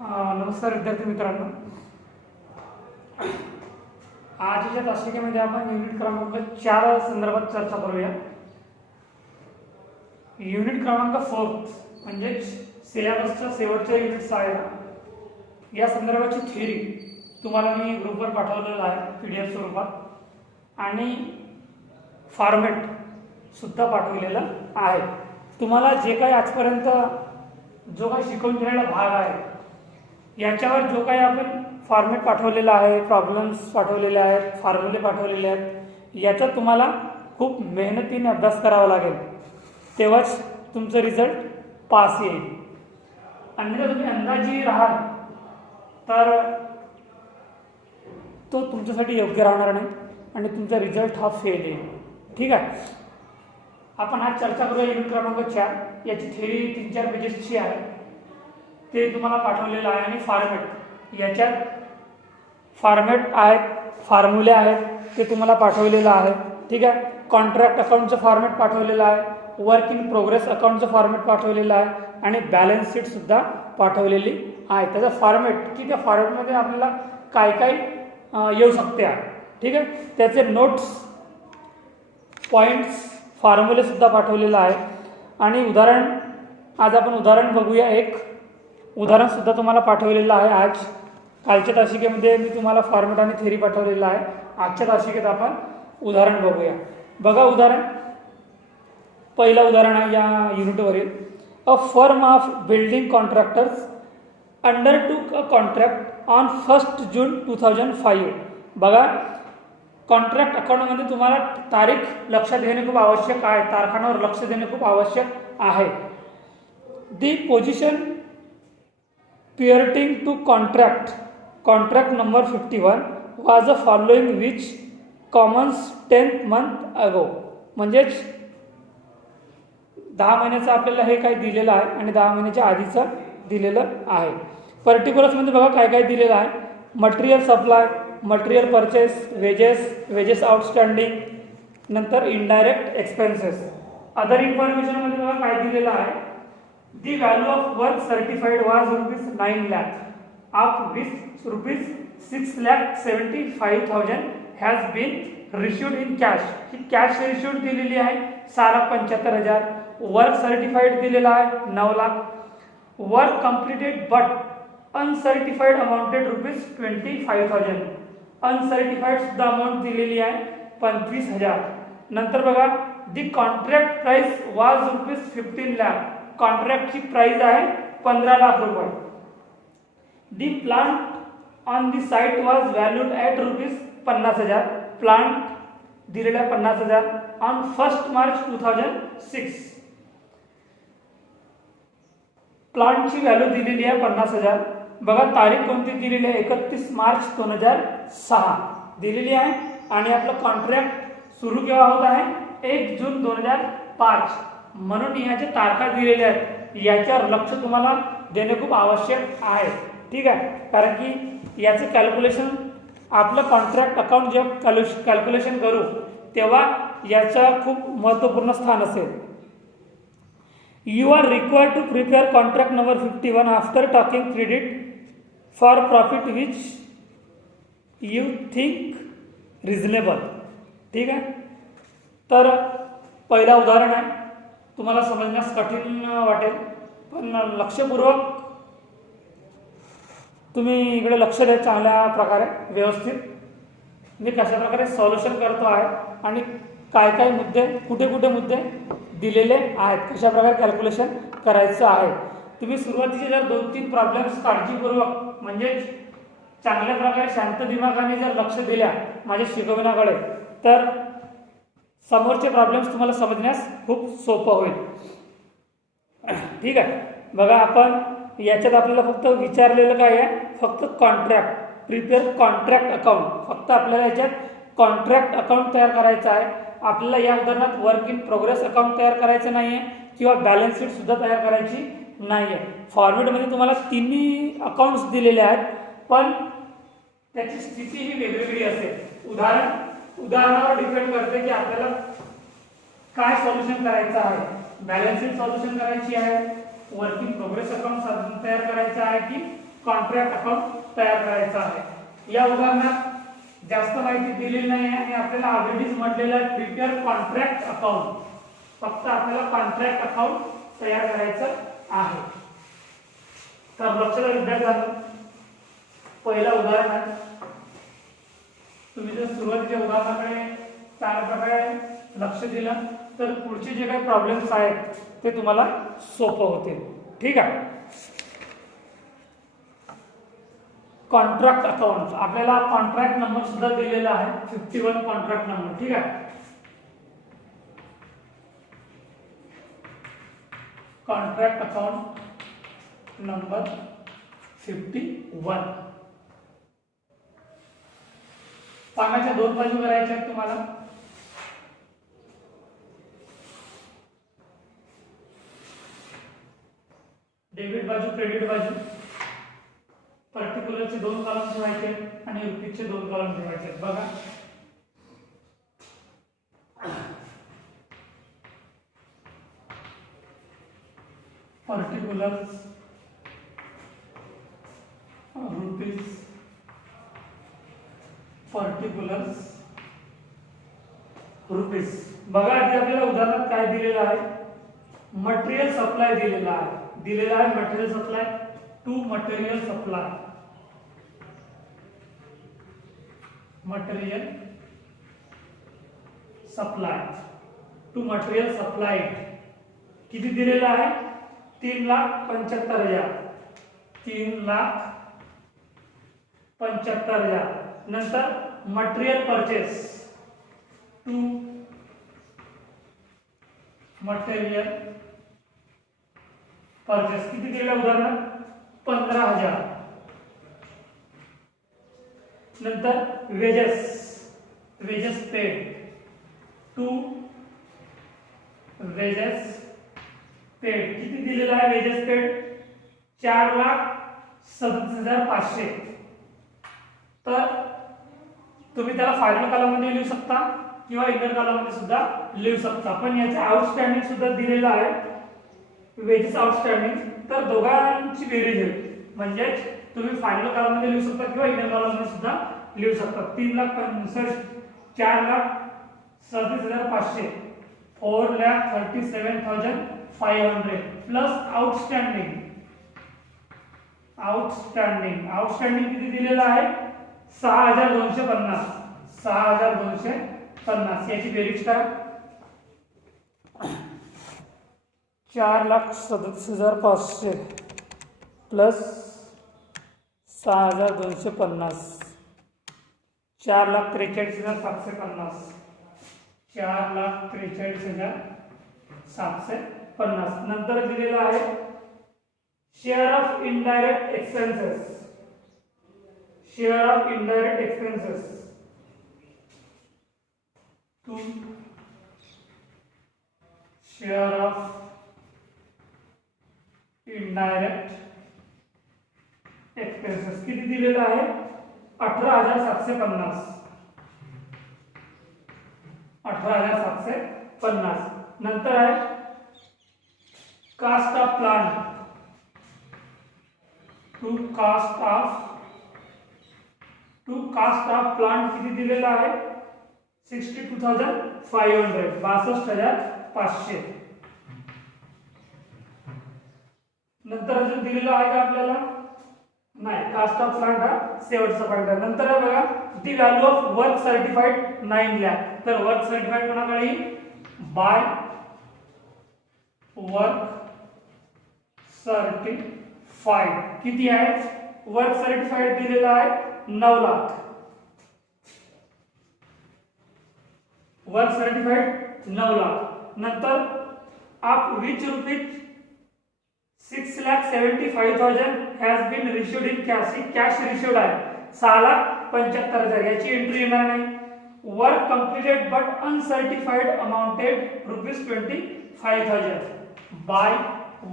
नमस्कार विद्यार्थी मित्रांनो, आजच्या तासिकेमध्ये आपण युनिट क्रमांक 4 संदर्भात चर्चा करूया। युनिट क्रमांक 4 म्हणजे सिलेबसचा शेवटचा युनिट्स आहे ना, या संदर्भाची थिअरी तुम्हाला मी ग्रुपवर पाठवलेला आहे PDF स्वरूपात आणि फॉर्मॅट सुद्धा पाठवलेला आहे। तुम्हाला जे काही आजपर्यंत जो काही शिकवून दिलेला भाग आहे याच्यावर जो काही आपण फॉर्मॅट पाठवलेला आहे, प्रॉब्लेम्स पाठवलेले आहेत, फॉर्म्युले पाठवलेले आहेत, याचा तुम्हाला खूप मेहनतीने अभ्यास करावा लागेल, तेव्हाच तुमचं रिझल्ट पास येईल। अन्यथा तुम्ही अंदाजी राहाल तर तो तुमच्यासाठी योग्य राहणार नाही आणि तुमचा रिझल्ट हा फेल येईल। ठीक आहे, आपण आज चर्चा करूया युनिट क्रमांक 4। याची थिअरी 3-4 पेजेसची आहे, ते तुम्हाला पाठवलेलं आहे आणि फॉर्मॅट याच्यात फॉर्मॅट आहेत, फॉर्म्युले आहेत, ते तुम्हाला पाठवलेलं आहे। ठीक आहे, कॉन्ट्रॅक्ट अकाउंटचं फॉर्मॅट पाठवलेलं आहे, वर्क इन प्रोग्रेस अकाउंटचं फॉर्मॅट पाठवलेलं आहे आणि बॅलन्स शीटसुद्धा पाठवलेली आहे। त्याचा फॉर्मॅट की त्या फॉर्मॅटमध्ये आपल्याला काय काय येऊ शकते आहे। ठीक आहे, त्याचे नोट्स, पॉईंट्स, फॉर्म्युलेसुद्धा पाठवलेलं आहे आणि उदाहरण आज आपण उदाहरण बघूया। एक उदाहरणसुद्धा तुम्हाला पाठवलेलं आहे आज। कालच्या तासिकेमध्ये मी तुम्हाला फॉर्मॅट आणि थिअरी पाठवलेलं आहे, आजच्या तासिकेत आपण उदाहरण बघूया। बघा उदाहरण, पहिलं उदाहरण आहे या युनिटवरील। A firm of building contractors undertook a contract on 1 June 2005। बघा, कॉन्ट्रॅक्ट अकाउंटमध्ये तुम्हाला तारीख लक्षात घेणे खूप आवश्यक आहे, तारखांवर लक्ष देणे खूप आवश्यक आहे। दी position pertaining to contract number 51 was the following which commenced 10th month ago। म्हणजेच 10 महिन्याचं आपल्याला हे काय दिलेलं आहे आणि 10 महिन्याच्या आधीचं दिलेलं आहे। पर्टिक्युलर्समध्ये बघा काय काय दिलेलं आहे। Material supply, material purchase, wedges outstanding, नंतर इनडायरेक्ट एक्सपेन्सेस। अदर इन्फॉर्मेशनमध्ये बघा काय दिलेलं आहे। The value of work certified was ₹9 lakh, of which ₹6,75,000 has been issued in cash। ही कॅश इश्यूड दिलेली आहे 6,75,000। वर्क सर्टिफाईड दिलेला आहे 9 lakh. Work completed but uncertified amounted ₹25,000। Uncertified सुद्धा अमाऊंट दिलेली आहे 25,000। नंतर बघा, दी कॉन्ट्रॅक्ट प्राइस वाज ₹15 लाख, कॉन्ट्रॅक्टची प्राइस आहे 15 लाख रुपये। दी plant on the site was valued at ₹50,000, plant दिलेला 50,000 ऑन 1 मार्च 2006। प्लांटची व्हॅल्यू दिलेली आहे 50,000। बघा तारीख कोणती दिलेली आहे, 31 मार्च 2006 दिलेली आहे आणि आपलं कॉन्ट्रॅक्ट सुरू केव्हा होत आहे, 1 जून 2005। म्हणून ह्याच्या तारखा दिलेल्या आहेत, याच्यावर लक्ष तुम्हाला देणे खूप आवश्यक आहे। ठीक आहे, कारण की याचं कॅल्क्युलेशन आपलं कॉन्ट्रॅक्ट अकाउंट जेव्हा कॅल्क्युलेशन करू तेव्हा याचं खूप महत्त्वपूर्ण स्थान असेल। You are required to prepare contract number 51 after talking credit for profit which you think reasonable. ठीक आहे, तर पहिला उदाहरण आहे, तुम्हाला समजण्यास कठीण वाटेल पण लक्षपूर्वक तुम्ही इकडे लक्ष द्या चांगल्या प्रकारे, व्यवस्थित मी कशा प्रकारे सॉल्युशन करतो आहे आणि काय काय मुद्दे, कुठे कुठे मुद्दे दिलेले आहेत, कशा प्रकारे कॅल्क्युलेशन करायचं आहे। तुम्ही सुरुवातीचे जर 2-3 प्रॉब्लेम्स काळजीपूर्वक म्हणजे चांगल्या प्रकारे शांत दिमागाने जर लक्ष दिल्या माझ्या शिकवण्याकडे तर समोरचे प्रॉब्लेम्स तुम्हाला समजण्यास खूप सोपं होईल। ठीक आहे, बघा आपण याच्यात आपल्याला फक्त विचारलेलं काय आहे, फक्त कॉन्ट्रॅक्ट, प्रिपेअर कॉन्ट्रॅक्ट अकाउंट, फक्त आपल्याला याच्यात कॉन्ट्रॅक्ट अकाउंट तयार करायचं आहे। आपल्याला या उदाहरणात वर्क इन प्रोग्रेस अकाउंट तयार करायचं नाही आहे किंवा बॅलन्स शीट सुद्धा तयार करायची नाही आहे। फॉर्मॅटमध्ये तुम्हाला तिन्ही अकाउंट्स दिलेले आहेत पण त्याची स्थिती ही वेगवेगळी असेल। उदाहरणावर डिपेंड करते की आपल्याला काय सॉल्युशन करायचं आहे। बॅलन्स शीट सॉल्युशन करायची आहे, वर्क इन प्रोग्रेस अकाउंट तयार करायचं आहे की कॉन्ट्रॅक्ट अकाउंट तयार करायचं आहे। या उदाहरणात जास्त माहिती दिलेली नाही आहे आणि आपल्याला ऑलरेडीच म्हटलेलं आहे प्रिपेअर कॉन्ट्रॅक्ट अकाउंट, फक्त आपल्याला कॉन्ट्रॅक्ट अकाउंट तयार करायचं आहे। तर लक्ष द्या विद्यार्थ्यांनो, पहिलं उदाहरण आहे, तुम्ही जर सुरुवातीच्या उदाहरणाकडे चांगल्या प्रकारे लक्ष दिलं तर पुढचे जे काही प्रॉब्लेम्स आहेत ते तुम्हाला सोपं होतील। ठीक आहे, कॉन्ट्रॅक्ट अकाउंट, आपल्याला कॉन्ट्रॅक्ट नंबर सुद्धा दिलेला आहे 51 कॉन्ट्रॅक्ट नंबर। ठीक आहे, कॉन्ट्रॅक्ट अकाउंट नंबर 51। पानाच्या दोन बाजू करायच्या आहेत तुम्हाला। डेबिट बाजू, क्रेडिट बाजू, पर्टिक्युलरचे दोन कॉलम ठेवायचे आणि रुपीजचे दोन कॉलम ठेवायचे। बघा, पर्टिक्युलर्स, रुपीज, पर्टिक्युलर्स, रुपीज। बघा आधी आपल्याला उदाहरणात काय दिलेलं आहे, मटेरियल सप्लाय दिलेला आहे, material supply to material supply, material supply to material supplied किती दिलेला आहे, 3,75,000, 3,75,000। नंतर material purchase to material purchase किती दिलेला उदाहरण 15,000। नंतर wages paid to wages paid किती दिलेला आहे, वेजेस पेड 4,37,500। तर तुम्ही त्याला फायनल कॉलम मध्ये लिहू शकता किंवा इनर कॉलम मध्ये सुद्धा लिहू शकता, पण याचे आउटस्टँडिंग सुद्धा दिलेलं आहे, वेजेस आउटस्टँडिंग। तर दोघांची बेरीज होईल, म्हणजे तुम्ही फायनल कॉलम मध्ये लिहू शकता किंवा इनर कॉलम मध्ये सुद्धा लिहू शकता। 4,37,500 4,37,500 प्लस आउटस्टँडिंग किती दिलेलं आहे, 6,250 याची बेरीज करा। 4,37,500 प्लस 6,250 4,43,750 4,43,750। नंतर दिलेलं आहे share of indirect expenses to share of indirect expenses किती दिलेलं आहे, 18,750। नंतर आहे cost of plant to cost of plant किती दिलेला आहे, 62,500 62,500। नंतर अजून दिलेला आहे का आपल्याला, नाही, कास्ट ऑफ प्लांट हा शेवटचा पॉइंट आहे। नंतर आहे बघा the value of work certified 9 lakh, तर वर्क सर्टिफाइड कोणाकडे येईल, बाय वर्क सर्टिफाइड किती आहे, वर्क सर्टिफाइड दिलेला आहे 9 लाख, वर्क सर्टिफाइड 9 लाख। नंतर of which rupees 6,75,000 has been received in cash, cash received आहे 6,75,000 याची एंट्री येणार नाही। Work completed but uncertified amounted ₹25,000 by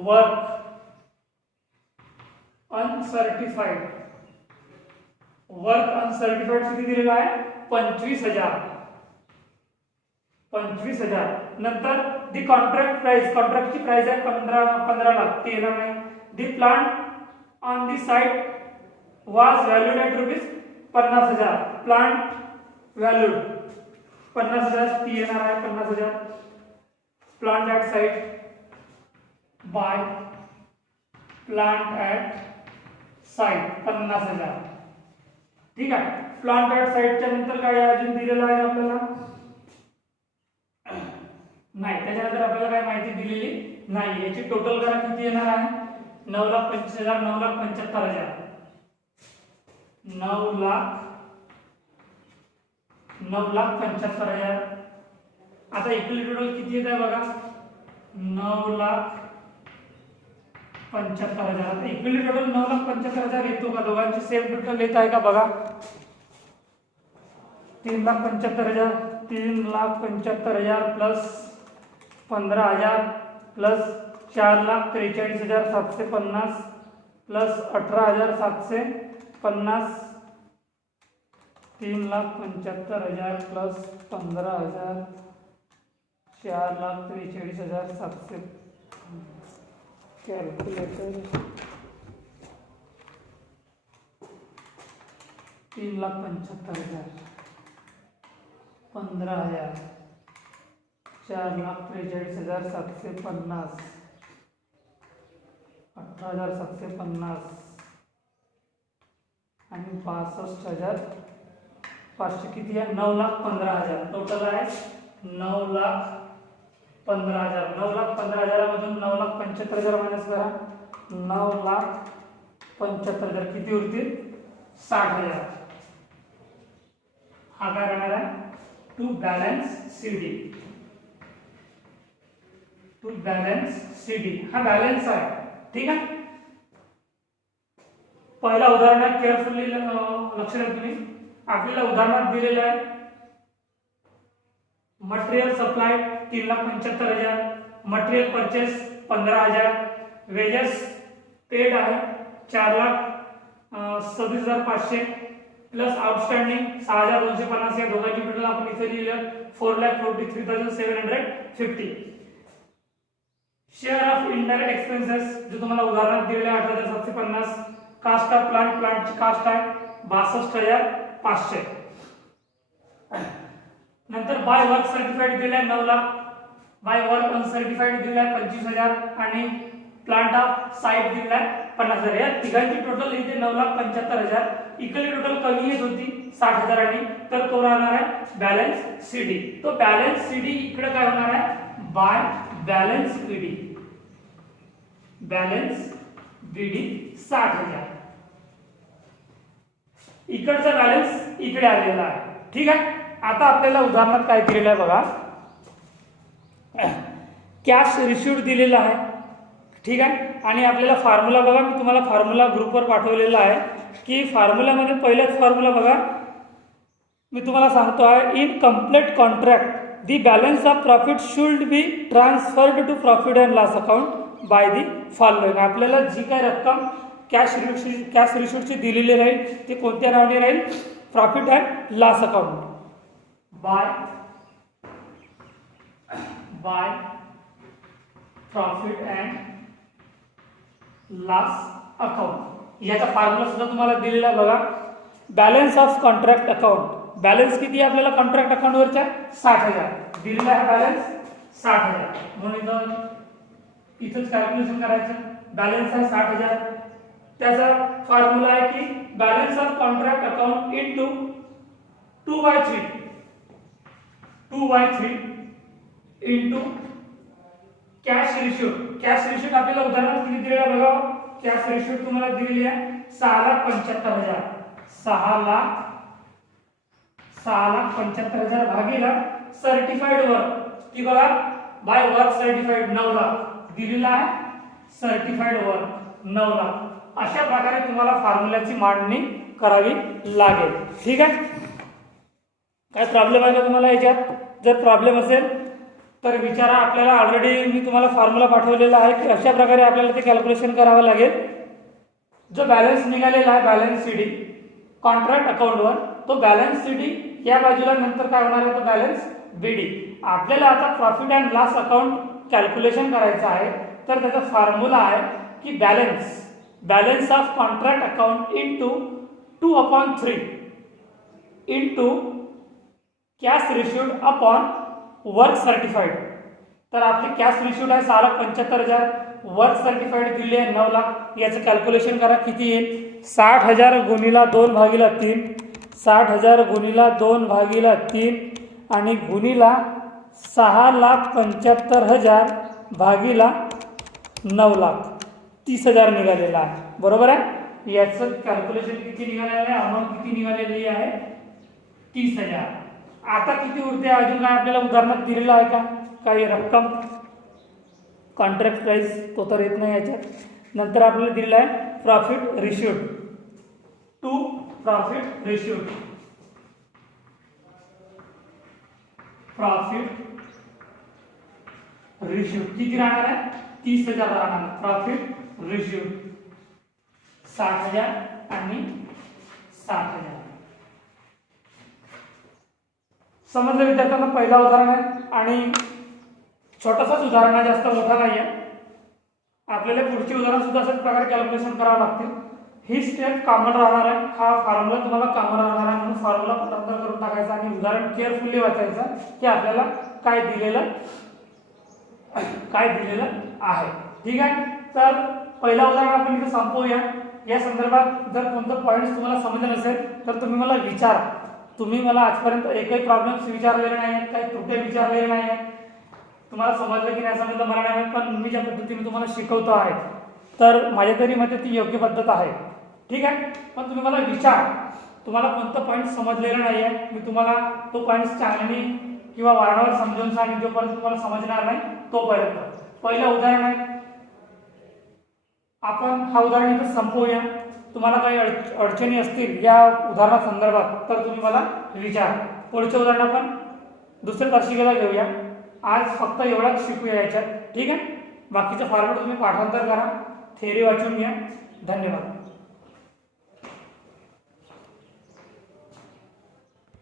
work uncertified किती दिलेला आहे, 25,000। नंतर दी कॉन्ट्रॅक्ट प्राइस, कॉन्ट्रॅक्टची प्राइस आहे 15 लाख, ते येणार नाही। The plant on the site was valued at rupees 50,000. Plant valued 50,000 ती येणार आहे 50,000. Plant at site by plant at site 50,000. ठीक आहे. प्लांट ॲट साईटच्या नंतर काय अजून दिलेलं आहे आपल्याला नाही, त्याच्यानंतर आपल्याला काय माहिती दिलेली नाही. याची टोटल करा किती येणार आहे 9,25,000 9,75,000 9,75,000. आता इक्वली टोटल किती येत आहे बघा 9,75,000. आता इक्वली टोटल 9,75,000 येतो का दोघांची सेम टोटल येत आहे का बघा 3,75,000 3,75,000 plus 15,000 plus 4,43,750 plus 18,750 3,75,000 plus 15,000 4,43,700 calculator 3,75,000 15,000 4,43,750 18,750 आणि 62,500 किती आहे 9,15,000. टोटल आहे 9,15,000. 9,15,000 मधून 9,75,000 मायनस करा 9,75,000 किती उरतील 60,000. हा काय राहणार आहे to balance CD. To balance CD हा बॅलन्स आहे. ठीक आहे. पहिला उदाहरणात केअरफुली लक्ष द्या तुम्ही. आपल्याला उदाहरणात दिलेलं आहे material supply 3,75,000 material purchase 15,000 wedges paid आहे 4,26,500 प्लस आउटस्टँडिंग 6,250. या दोघांची टोटल आपण इथे लिहिलं 4,43,750. शेअर ऑफ इनडायरेक्ट एक्सपेन्सेस जो तुम्हाला उदाहरणात दिलेला आहे 18,750. कास्ट ऑफ प्लांट प्लांटची कास्ट आहे 62,500. नंतर बाय वर्क सर्टिफाइड दिलेला आहे 9 लाख. बाय वर्क अनसर्टिफाइड दिलेला आहे 25,000 आणि प्लांट ऑफ साईट दिलेला आहे 50,000. या तिघांची टोटल इथे 9,75,000. इक्वली टोटल कमी येत होती 60,000 तर तो राहणार आहे बॅलन्स सीडी. तो बॅलन्स सीडी इकडे काय होणार आहे बाय बॅलन्स बीडी. बॅलन्स बीडी 60,000. इकडचा बॅलन्स इकडे आलेला आहे. ठीक आहे. आता आपल्याला उदाहरणात काय दिलेलं आहे बघा कॅश रिसिव्ड दिलेला आहे. ठीक आहे. आणि आपल्याला फॉर्म्युला बघा मी तुम्हाला फॉर्म्युला ग्रुपवर पाठवलेला आहे की फॉर्म्युलामध्ये पहिलाच फॉर्म्युला बघा मी तुम्हाला सांगतो आहे in complete contract the balance of profit should be transferred to profit and loss account by the following. आपल्याला जी काही रक्कम कॅश रिसिव्डची दिलेली राहील ती कोणत्या नावाने राहील profit and loss account by profit and loss account. याचा फॉर्म्युला सुद्धा तुम्हाला दिलेला आहे बघा balance of contract account. Balance किती आहे आपल्याला कॉन्ट्रॅक्ट अकाउंटवरच्या 60,000 दिलेला आहे बॅलन्स 60,000. म्हणून इथंच कॅल्क्युलेशन करायचं. बॅलन्स आहे 60,000. त्याचा फॉर्म्युला आहे की balance of contract account into 2/3 into cash received. Cash received आपल्याला उदाहरणात किती दिलेला बघा कॅश रिसिव्ड तुम्हाला दिलेली आहे 6,75,000. 6,75,000 भागीला सर्टिफाइड वर्क की बघा बाय वर्क सर्टिफाइड 9 लाख दिलेला आहे सर्टिफाइड वर्क 9 लाख. अशा प्रकारे तुम्हाला फॉर्म्युल्याची मांडणी करावी लागेल. ठीक आहे. काय प्रॉब्लेम आहे का तुम्हाला याच्यात? जर प्रॉब्लेम असेल तर विचारा. आपल्याला ऑलरेडी मी तुम्हाला फॉर्म्युला पाठवलेला आहे की अशा प्रकारे आपल्याला ते कॅल्क्युलेशन करावं लागेल. जो बॅलन्स निघालेला आहे बॅलन्स सीडी कॉन्ट्रॅक्ट अकाउंटवर तो बॅलन्स सीडी या बाजूला नंतर काय होणार आहे तो बॅलन्स बीडी. आपल्याला आता profit and loss account calculation करायचं आहे तर त्याचा फॉर्म्युला आहे की balance of contract account into 2/3 into cash received upon work certified. तर आपली कॅश रिसिव्ड आहे 6,75,000, वर्क सर्टिफाईड दिली आहे 9 लाख. याचं कॅल्क्युलेशन करा किती येईल. 60,000 गुणिला 2/3, 60,000 गुणिला 2/3 आणि गुणिला 6,75,000 भागीला 9 लाख, 30,000 निघालेला आहे. बरोबर आहे. याचं कॅल्क्युलेशन किती निघालेलं आहे, अमाऊंट किती निघालेली आहे, 30,000. आता किती उरते, अजून काय आपल्याला उदाहरणात दिलेलं आहे का काही रक्कम. कॉन्ट्रॅक्ट प्राइस तो तर येत नाही याच्यात. नंतर आपल्याला दिलेलं आहे profit received, to profit received, profit received किती राहणार आहे, 30,000 राहणार. प्रॉफिट रिसिव्ड 60,000 आणि 60,000. समजलं विद्यार्थ्यांना. पहिला उदाहरण आहे आणि छोटंसंच उदाहरण आहे, जास्त मोठा नाही आहे. आपल्याला पुढची उदाहरण सुद्धा अशाच प्रकारे कॅल्क्युलेशन करावं लागतील. ही स्टेप कॉमन राहणार आहे. हा फॉर्म्युला तुम्हाला कॉमन राहणार आहे, म्हणून फॉर्म्युला पटांतर करून टाकायचा आणि उदाहरण केअरफुली वाचायचं की आपल्याला काय दिलेलं आहे. ठीक आहे. तर पहिला उदाहरण आपण इथे संपवूया. या संदर्भात जर कोणतं पॉईंट्स तुम्हाला समजलं नसेल तर तुम्ही मला विचारा. तुम्ही मला आजपर्यंत एकही प्रॉब्लेम्स विचारलेले नाही आहेत, काही त्रुटी विचारलेले नाही आहेत. तुम्हाला समजलं की नाही समजलं मला नाही माहीत, पण मी ज्या पद्धतीने तुम्हाला शिकवतो आहे तर माझ्या तरी मते ती योग्य पद्धत आहे. ठीक आहे. पण तुम्ही मला विचार, तुम्हाला कोणतं पॉईंट समजलेलं नाही आहे, मी तुम्हाला तो पॉईंट चांगल्याने किंवा वारंवार समजून सांगेन जोपर्यंत तुम्हाला समजणार नाही तोपर्यंत. पहिलं उदाहरण आहे, आपण हा उदाहरण इथं संपवूया. तुम्हाला काही अडचणी असतील या उदाहरणासंदर्भात तर तुम्ही मला विचारा. पुढचे उदाहरण आपण दुसऱ्या तासिकेला घेऊया. आज फक्त एवढाच शिकूया याच्यात. ठीक आहे. बाकीचं फॉर्मॅट तुम्ही पाठांतर करा, थेअरी वाचून घ्या. धन्यवाद.